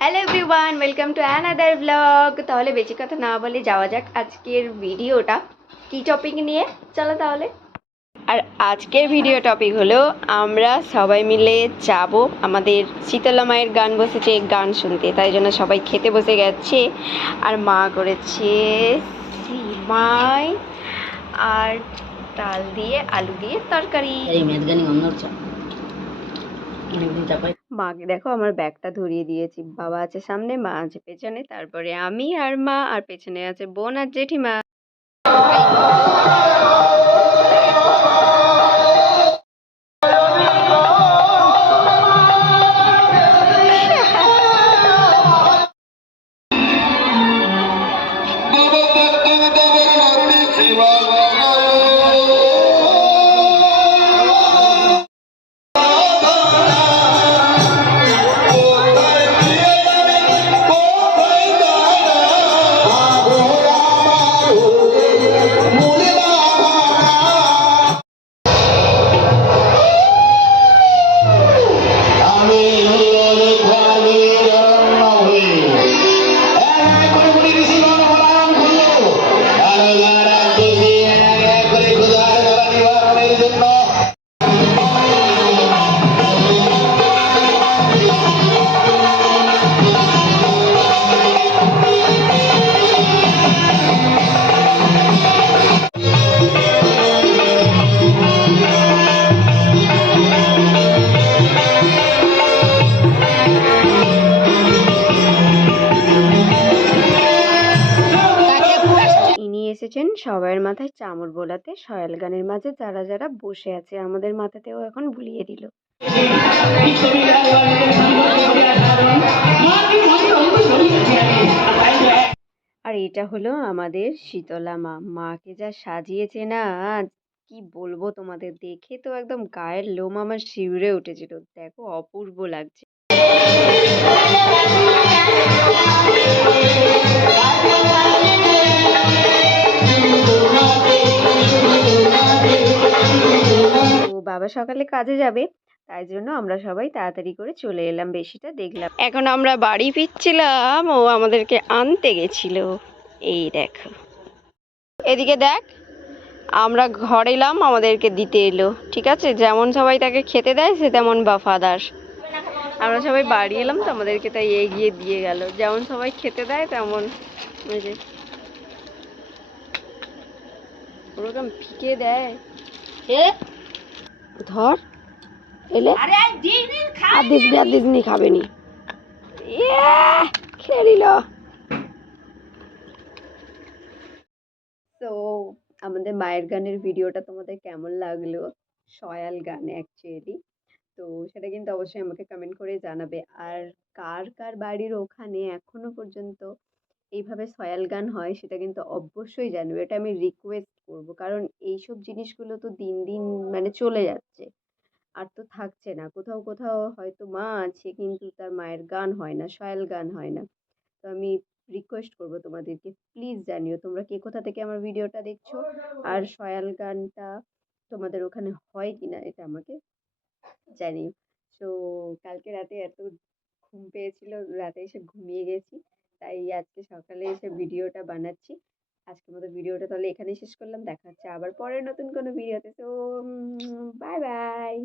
Hello everyone, welcome to another blog. তাহলে বেশি কথা না বলে যাওয়া যাক আজকের ভিডিওটা কি টপিক নিয়ে। চলো তাহলে। আর আজকের ভিডিও টপিক হলো আমরা সবাই মিলে যাব আমাদের শীতলা মায়ের গান বসেছে গান শুনতে, তাই জন্য সবাই খেতে বসে গেছে। আর মা করেছে সিমাই আর ডাল দিয়ে আলু দিয়ে তরকারি। মাকে দেখো আমার ব্যাগটা ধরিয়ে দিয়েছি, বাবা আছে সামনে, মা আছে পেছনে, তারপরে আমি আর মা, আর পেছনে আছে বোন আর জেঠিমা। এসেছেন সবার মাথায় চামর বোলাতে, সয়াল গানের মাঝে যারা যারা বসে আছে, আমাদের মাথাতেও এখন বুলিয়ে দিল। আর এটা হলো আমাদের শীতলা মা। মাকে যা সাজিয়েছে না, কি বলবো তোমাদের, দেখে তো একদম গায়ের লোম আমার শিউরে উঠেছিল। দেখো অপূর্ব লাগছে। তো বাবা সকালে কাজে যাবে, তাই জন্য আমরা সবাই তাড়াতাড়ি করে চলে এলাম, বেশিটা দেখলাম। এখন আমরা বাড়ি ফিরছিলাম, ও আমাদেরকে আনতে গেছিল। এই দেখো, এদিকে দেখ, আমরা ঘর এলাম, আমাদেরকে দিতে এলো। ঠিক আছে, যেমন সবাই তাকে খেতে দেয় সে তেমন বাফাদার। আমরা সবাই বাড়ি এলাম তো আমাদেরকে তাই এগিয়ে দিয়ে গেল, যেমন সবাই খেতে দেয় তেমন। ওই যে ওরকম ফিকে দেয়। ধর এলে আর দিসনি খাবে নি, খেয়ে নিল। তো আমাদের মায়ের গানের ভিডিওটা তোমাদের কেমন লাগলো, সয়াল গান অ্যাকচুয়ালি, তো সেটা কিন্তু অবশ্যই আমাকে কমেন্ট করে জানাবে। আর কার কার বাড়ির ওখানে এখনো পর্যন্ত এইভাবে সয়াল গান হয় সেটা কিন্তু অবশ্যই জানবে, এটা আমি রিকোয়েস্ট করব। কারণ এইসব জিনিসগুলো তো দিন দিন মানে চলে যাচ্ছে, আর তো থাকছে না। কোথাও কোথাও হয়তো মা আছে কিন্তু তার মায়ের গান হয় না, সয়াল গান হয় না। তো আমি রিকোয়েস্ট করব তোমাদেরকে, প্লিজ জানিও তোমরা কে কোথা থেকে আমার ভিডিওটা দেখছো, আর সয়াল গানটা তোমাদের ওখানে হয় কিনা এটা আমাকে জানিও। তো কালকে রাতে এত ঘুম পেয়েছিল, রাতে এসে ঘুমিয়ে গেছি, তাই আজকে সকালে এসে ভিডিওটা বানাচ্ছি। আজকের মতো ভিডিওটা তাহলে এখানেই শেষ করলাম, দেখা হচ্ছে আবার পরের নতুন কোনো ভিডিওতে। তো বাই বাই।